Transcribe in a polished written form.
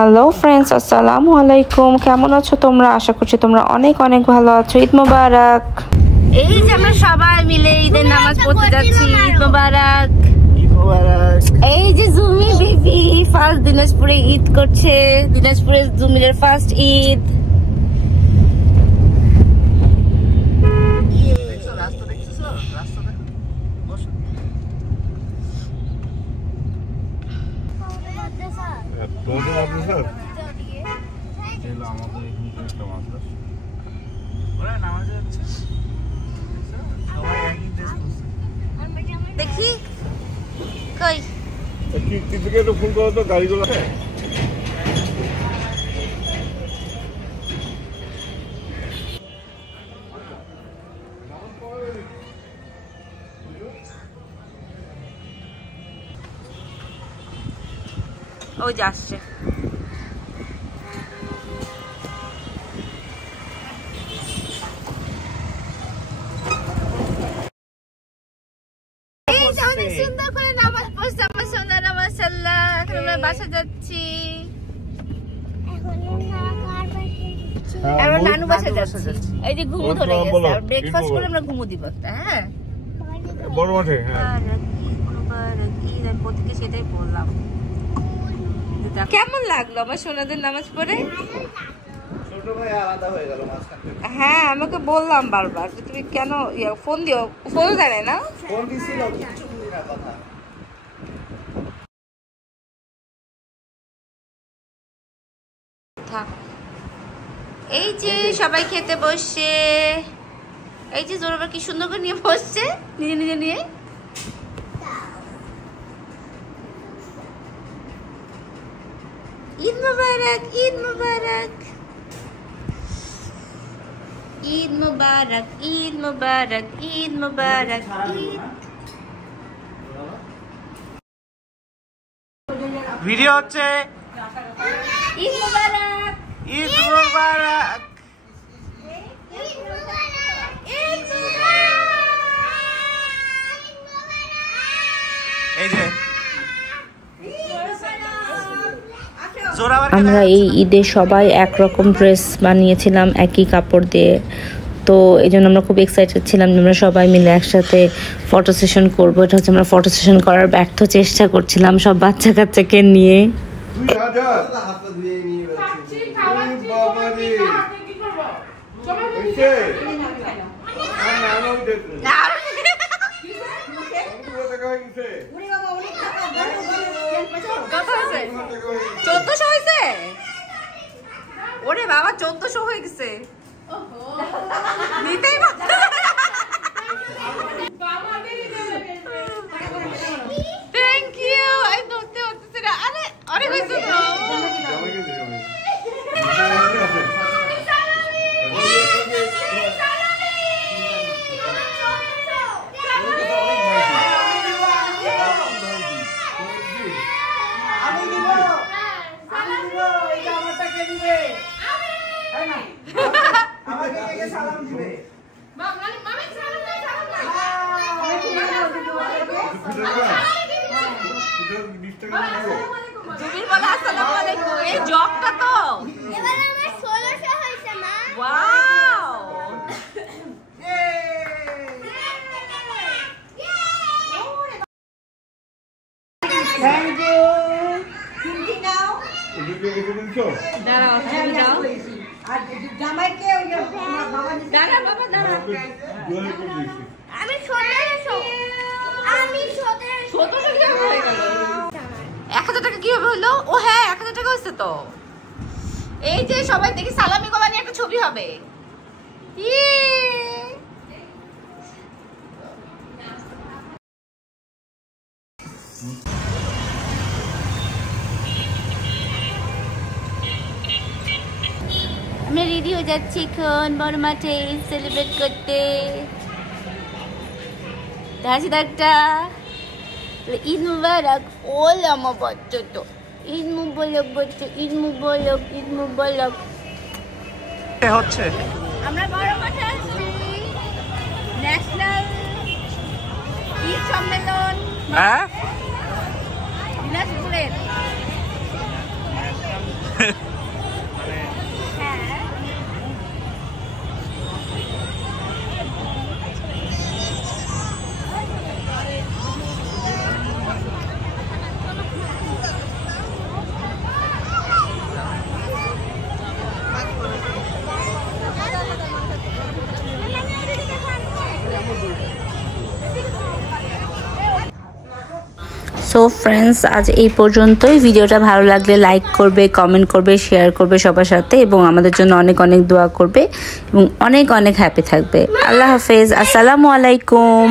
Hello friends, আসসালামু আলাইকুম। কেমন আছো তোমরা? আশা করছি তোমরা অনেক অনেক ভালো আছো। ঈদ মোবারক। এই যে আমরা সবাই মিলে ঈদের নামাজ পড়তে যাচ্ছি। ঈদ মোবারক। এই যে জুমি বেবি ফার্স্ট দিনাজপুরে ঈদ করছে। দিনাজপুরে জুমিলের ফার্স্ট ঈদ। দেখি কই একটু ফোন করো তো গাড়িগুলো। ওই যে আসছে। অনেক সুন্দর করে নামাজ পড়ছে আমার সোনারা, মাশাআল্লাহ। এখন আমরা বাসা যাচ্ছি। আমরা নানু বাসা যাচ্ছি। এই যে ঘুমু ধরে গেছে, আর ব্রেকফাস্ট করে আমরা ঘুমু দিব একটা। হ্যাঁ, বড় মাঠে। হ্যাঁ, ঈদ আমি প্রত্যেককে সেটাই বললাম। কেমন লাগলো আমার সোনাদের নামাজ পড়ে? ছোট ভাই আলাদা হয়ে গেল মাঝখান থেকে। হ্যাঁ, আমাকে বললাম বারবার যে তুমি কেন ফোন দিও। ফোন জানে না, ফোন দিছিল কিছু বুঝি না কথা। এই যে সবাই খেতে বসছে। এই যে জোরবার কি সুন্দর করে নিয়ে বসছে, নিজে নিজে নিয়ে। ঈদ মুবারক, ঈদ মুবারক, ঈদ মুবারক, ঈদ মুবারক, ঈদ মুবারক, ঈদ। ভিডিও হচ্ছে। ঈদ মুবারক, ঈদ মুবারক। এই যে আমরা এই ঈদে সবাই একরকম ড্রেস বানিয়েছিলাম একই কাপড় দিয়ে। তো এই জন্য আমরা খুব এক্সাইটেড ছিলাম যে আমরা সবাই মিলে একসাথে ফটো সেশন করবো। এটা হচ্ছে আমরা ফটো সেশন করার ব্যর্থ চেষ্টা করছিলাম সব বাচ্চা কাচ্চাকে নিয়ে। ওরে বাবা, 1400 হয়ে গেছে। নিতেই থ্যাংক ইউ। আই ধরতে হচ্ছে না। আরে অনেক হয়েছে তো। জুবির বলা আসসালামু আলাইকুম। এই জবটা তো এবারে আমার 1600 হইছে না? Wow, thank you. চিমটি নাও। দাঁড়াও, তুমি যাও। আর জামাইকে ওই বাবা দাঁড়া বাবা, দাঁড়া। আমি 1700 কিভাবে হয়ে গেল? 1000 টাকা কিভাবে হলো? ও হ্যাঁ, 1000 টাকা হয়েছে তো। এই যে সবাই দেখি সালামি গলা নিয়ে একটা ছবি হবে। আমরা রেডি হয়ে যাচ্ছি এখন বড় মাঠে সেলিব্রেট করতে। হাসি একটা ঈদ মুবারক। ওলা আমার বাচ্চা তো ঈদ মুবারক, বাচ্চা ঈদ মুবারক, ঈদ মুবারক হচ্ছে। আমরা বড় মাঠে আছি, ন্যাশনাল ঈদ সম্মেলন। হ্যাঁ, দিনাজপুরের সো ফ্রেন্ডস, আজ এই পর্যন্তই। ভিডিওটা ভালো লাগলে লাইক করবে, কমেন্ট করবে, শেয়ার করবে সবার সাথে, এবং আমাদের জন্য অনেক অনেক দোয়া করবে এবং অনেক অনেক হ্যাপি থাকবে। আল্লাহ হাফেজ, আসসালামু আলাইকুম।